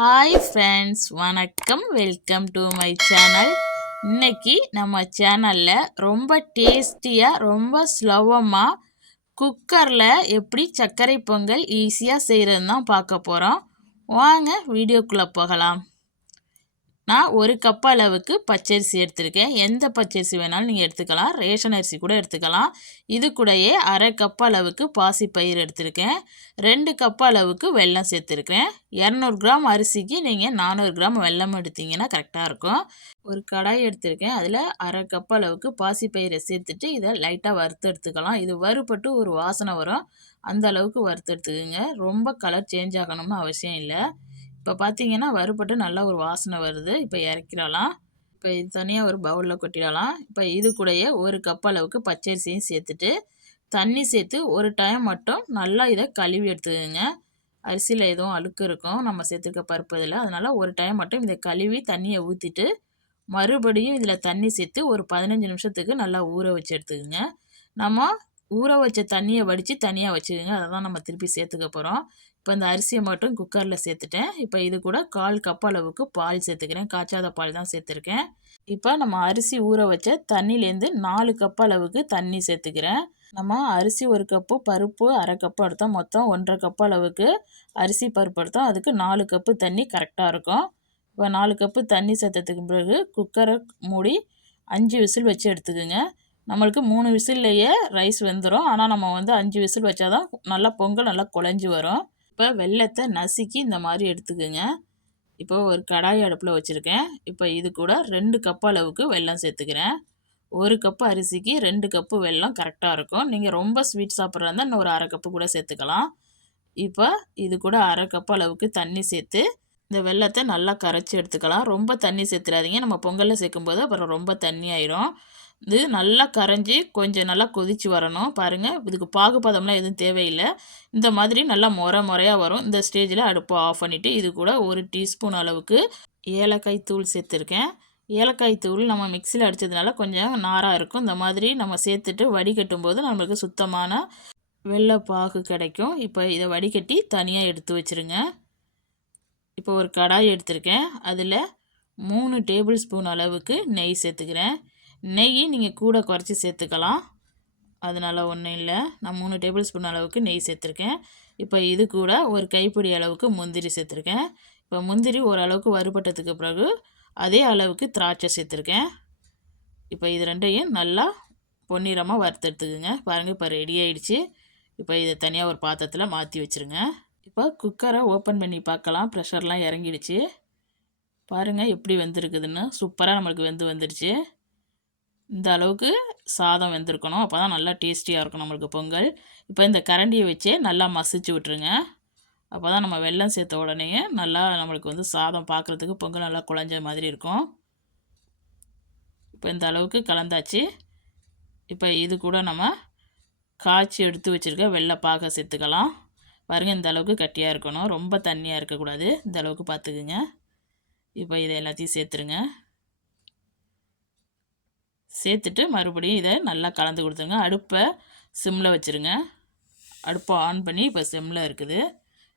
Hi friends வணக்கம். Welcome to my channel இன்னைக்கு நம்ம சேனலில் ரொம்ப டேஸ்டியாக ரொம்ப ஸ்லோவமாக குக்கரில் எப்படி சர்க்கரை பொங்கல் ஈஸியாக செய்கிறது தான் பார்க்க போகிறோம் வாங்க வீடியோக்குள்ளே போகலாம். நான் ஒரு கப் அளவுக்கு பச்சரிசி எடுத்திருக்கேன். எந்த பச்சரிசி வேணாலும் நீங்கள் எடுத்துக்கலாம். ரேஷன் அரிசி கூட எடுத்துக்கலாம். இது கூடயே அரை கப் அளவுக்கு பாசி பயிர் எடுத்திருக்கேன். ரெண்டு கப் அளவுக்கு வெல்லம் சேர்த்துருக்கேன் இரநூறு கிராம் அரிசிக்கு நீங்கள் நானூறு கிராம் வெல்லம் எடுத்தீங்கன்னா கரெக்டாக இருக்கும். ஒரு கடாய் எடுத்திருக்கேன். அதில் அரை கப் அளவுக்கு பாசி பயிரை சேர்த்துட்டு இதை லைட்டாக வறுத்து எடுத்துக்கலாம். இது வறுபட்டு ஒரு வாசனை வரும். அந்த அளவுக்கு வறுத்து எடுத்துக்கோங்க. ரொம்ப கலர் சேஞ்ச் ஆகணும்னு அவசியம் இல்லை. இப்போ பார்த்தீங்கன்னா வறுபட்டு நல்லா ஒரு வாசனை வருது. இப்போ இறக்கிடலாம். இப்போ இது தனியாக ஒரு பவுலில் கொட்டிடலாம். இப்போ இது கூடயே ஒரு கப் அளவுக்கு பச்சரிசியும் சேர்த்துட்டு தண்ணி சேர்த்து ஒரு டைம் மட்டும் நல்லா இதை கழுவி எடுத்துக்கோங்க. அரிசியில் எதுவும் அழுக்கு இருக்கும். நம்ம சேர்த்துருக்க பருப்பு இதில். அதனால் ஒரு டைம் மட்டும் இதை கழுவி தண்ணியை ஊற்றிட்டு மறுபடியும் இதில் தண்ணி சேர்த்து ஒரு பதினஞ்சு நிமிஷத்துக்கு நல்லா ஊற வச்சு எடுத்துக்கோங்க. நம்ம ஊற வச்ச தண்ணியை வடித்து தனியாக வச்சுக்கோங்க. அதை தான் நம்ம திருப்பி சேர்த்துக்க போகிறோம் இப்போ இந்த அரிசியை மட்டும் குக்கரில் சேர்த்துட்டேன். இப்போ இது கூட கால் கப் அளவுக்கு பால் சேர்த்துக்கிறேன். காய்ச்சாத பால் தான் சேர்த்துருக்கேன். இப்போ நம்ம அரிசி ஊற வச்ச தண்ணிலேருந்து நாலு கப் அளவுக்கு தண்ணி சேர்த்துக்கிறேன். நம்ம அரிசி ஒரு கப்பு பருப்பு அரை கப்பு எடுத்தோம் மொத்தம் ஒன்றரை கப் அளவுக்கு அரிசி பருப்பு எடுத்தோம் அதுக்கு நாலு கப்பு தண்ணி கரெக்டாக இருக்கும். இப்போ நாலு கப்பு தண்ணி சேர்த்ததுக்கு பிறகு குக்கரை மூடி அஞ்சு விசில் வச்சு எடுத்துக்கோங்க. நம்மளுக்கு மூணு விசில்லையே ரைஸ் வெந்துடும் ஆனால் நம்ம வந்து அஞ்சு விசில் வச்சாதான் நல்லா பொங்கல் நல்லா குழஞ்சி வரும். இப்போ வெள்ளத்தை நசுக்கி இந்த மாதிரி எடுத்துக்கோங்க. இப்போ ஒரு கடாய் அடுப்பில் வச்சுருக்கேன். இப்போ இது கூட ரெண்டு கப் அளவுக்கு வெல்லம் சேர்த்துக்கிறேன். ஒரு கப்பு அரிசிக்கு ரெண்டு கப்பு வெல்லம் கரெக்டாக இருக்கும். நீங்கள் ரொம்ப ஸ்வீட் சாப்பிட்றதா இருந்தால் இன்னும் ஒரு அரை கப்பு கூட சேர்த்துக்கலாம். இப்போ இது கூட அரை கப் அளவுக்கு தண்ணி சேர்த்து இந்த வெள்ளத்தை நல்லா கரைச்சி எடுத்துக்கலாம். ரொம்ப தண்ணி சேர்த்துடாதீங்க. நம்ம பொங்கலில் சேர்க்கும்போது அப்புறம் ரொம்ப தண்ணி ஆயிரும் இது நல்லா கரைஞ்சி கொஞ்சம் நல்லா கொதித்து வரணும். பாருங்கள் இதுக்கு பாகுபதம்லாம் எதுவும் தேவையில்லை. இந்த மாதிரி நல்லா முறை முறையாக வரும். இந்த ஸ்டேஜில் அடுப்பு ஆஃப் பண்ணிவிட்டு இது கூட ஒரு டீஸ்பூன் அளவுக்கு ஏலக்காய் தூள் சேர்த்துருக்கேன். ஏலக்காய் தூள் நம்ம மிக்சியில் அடித்ததுனால கொஞ்சம் நாராக இருக்கும். இந்த மாதிரி நம்ம சேர்த்துட்டு வடிகட்டும் போது நம்மளுக்கு சுத்தமான வெள்ளை பாகு கிடைக்கும். இப்போ இதை வடிகட்டி தனியாக எடுத்து வச்சுருங்க. இப்போ ஒரு கடாய் எடுத்திருக்கேன். அதில் மூணு டேபிள் ஸ்பூன் அளவுக்கு நெய் சேர்த்துக்கிறேன். நெய் நீங்கள் கூட குறைச்சி சேர்த்துக்கலாம். அதனால் ஒன்றும் இல்லை. நான் மூணு டேபிள் ஸ்பூன் அளவுக்கு நெய் சேர்த்துருக்கேன். இப்போ இது கூட ஒரு கைப்பிடி அளவுக்கு முந்திரி சேர்த்துருக்கேன். இப்போ முந்திரி ஓரளவுக்கு வறுபட்டதுக்கு பிறகு அதே அளவுக்கு திராட்சை சேர்த்துருக்கேன். இப்போ இது ரெண்டையும் நல்லா பொன்னிறமாக வறுத்தெடுத்துக்குங்க பாருங்கள் இப்போ ரெடி ஆகிடுச்சு இப்போ இதை தனியாக ஒரு பாத்திரத்தில் மாற்றி வச்சுருங்க. இப்போ குக்கரை ஓப்பன் பண்ணி பார்க்கலாம். ப்ரெஷர்லாம் இறங்கிடுச்சு. பாருங்கள் எப்படி வெந்திருக்குதுன்னு. சூப்பராக நம்மளுக்கு வெந்து வந்துடுச்சு இந்த அளவுக்கு சாதம் வெந்திருக்கணும். அப்போ தான் நல்லா டேஸ்டியாக இருக்கும் நம்மளுக்கு பொங்கல். இப்போ இந்த கரண்டியை வச்சே நல்லா மசிச்சு விட்ருங்க அப்போ தான் நம்ம வெள்ளம் சேர்த்த உடனே நல்லா நம்மளுக்கு வந்து சாதம் பார்க்குறதுக்கு பொங்கல் நல்லா குழஞ்ச மாதிரி இருக்கும். இப்போ இந்த அளவுக்கு கலந்தாச்சு. இப்போ இது கூட நம்ம காய்ச்சி எடுத்து வச்சுருக்க வெள்ளை பாக சேர்த்துக்கலாம். பாருங்கள் இந்த அளவுக்கு கட்டியாக இருக்கணும். ரொம்ப தண்ணியாக இருக்கக்கூடாது. இந்த அளவுக்கு பார்த்துக்குங்க இப்போ இதை எல்லாத்தையும் சேர்த்துருங்க. சேர்த்துட்டு மறுபடியும் இதை நல்லா கலந்து கொடுத்துருங்க. அடுப்பை சிம்மில் வச்சுருங்க. அடுப்பை ஆன் பண்ணி இப்போ சிம்மில் இருக்குது.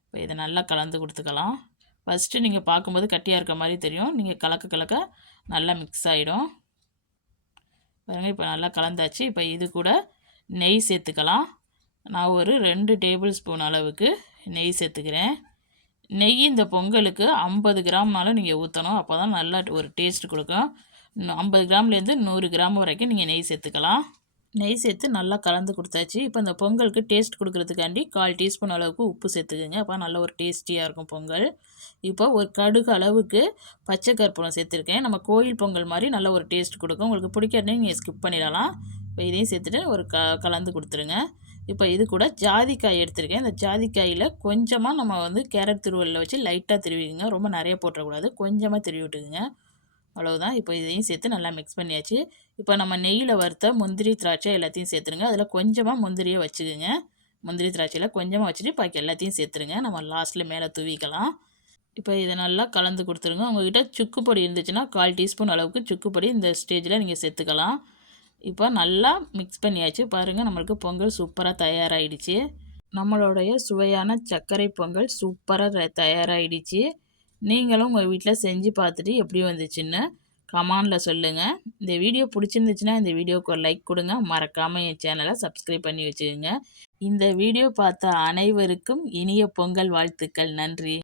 இப்போ இதை நல்லா கலந்து கொடுத்துக்கலாம். ஃபஸ்ட்டு நீங்கள் பார்க்கும்போது கட்டியாக இருக்க மாதிரி தெரியும். நீங்கள் கலக்க கலக்க நல்லா மிக்ஸ் ஆகிடும் பாருங்கள் இப்போ நல்லா கலந்தாச்சு. இப்போ இது கூட நெய் சேர்த்துக்கலாம். நான் ஒரு ரெண்டு டேபிள் ஸ்பூன் அளவுக்கு நெய் சேர்த்துக்கிறேன். நெய் இந்த பொங்கலுக்கு ஐம்பது கிராம்னாலும் நீங்கள் ஊற்றணும் அப்போ தான் நல்லா ஒரு டேஸ்ட் கொடுக்கும். ஐம்பது கிராம்லேருந்து நூறு கிராம் வரைக்கும் நீங்கள் நெய் சேர்த்துக்கலாம். நெய் சேர்த்து நல்லா கலந்து கொடுத்தாச்சு. இப்போ இந்த பொங்கலுக்கு டேஸ்ட் கொடுக்குறதுக்காண்டி கால் டீஸ்பூன் அளவுக்கு உப்பு சேர்த்துக்குங்க. அப்போ நல்ல ஒரு டேஸ்டியாக இருக்கும் பொங்கல். இப்போ ஒரு கடுகு அளவுக்கு பச்சை கற்பூரம் சேர்த்துருக்கேன். நம்ம கோயில் பொங்கல் மாதிரி நல்ல ஒரு டேஸ்ட் கொடுக்கும். உங்களுக்கு பிடிக்காதே நீங்கள் ஸ்கிப் பண்ணிடலாம். இப்போ இதையும் சேர்த்துட்டு ஒரு க கலந்து கொடுத்துருங்க. இப்போ இது கூட ஜாதிக்காய் எடுத்திருக்கேன். இந்த ஜாதிக்காயில் கொஞ்சமாக நம்ம வந்து கேரட் திருவள்ளில் வச்சு லைட்டாக திருவிக்குங்க. ரொம்ப நிறைய போட்டுறக்கூடாது. கொஞ்சமாக திருவி விட்டுக்குங்க. அவ்வளோதான் இப்போ இதையும் சேர்த்து நல்லா மிக்ஸ் பண்ணியாச்சு. இப்போ நம்ம நெய்யில் வறுத்த முந்திரி திராட்சை எல்லாத்தையும் சேர்த்துருங்க. அதில் கொஞ்சமாக முந்திரியை வச்சுக்கோங்க. முந்திரி திராட்சையில் கொஞ்சமாக வச்சுட்டு பாக்கி எல்லாத்தையும் சேர்த்துருங்க. நம்ம லாஸ்ட்டில் மேலே தூவிக்கலாம். இப்போ இதை நல்லா கலந்து கொடுத்துருங்க. உங்கள்கிட்ட சுக்கு பொடி இருந்துச்சுன்னா கால் டீஸ்பூன் அளவுக்கு சுக்கு பொடி இந்த ஸ்டேஜில் நீங்கள் சேர்த்துக்கலாம். இப்போ நல்லா மிக்ஸ் பண்ணியாச்சு. பாருங்கள் நம்மளுக்கு பொங்கல் சூப்பராக தயாராகிடுச்சு நம்மளுடைய சுவையான சர்க்கரை பொங்கல் சூப்பராக தயாராகிடுச்சு நீங்களும் உங்கள் வீட்டில் செஞ்சு பார்த்துட்டு எப்படி வந்துச்சுன்னு கமானில் சொல்லுங்கள் இந்த வீடியோ பிடிச்சிருந்துச்சுன்னா இந்த வீடியோவுக்கு ஒரு லைக் கொடுங்க. மறக்காமல் என் சேனலை சப்ஸ்கிரைப் பண்ணி வச்சுக்கோங்க. இந்த வீடியோ பார்த்த அனைவருக்கும் இனிய பொங்கல் வாழ்த்துக்கள். நன்றி.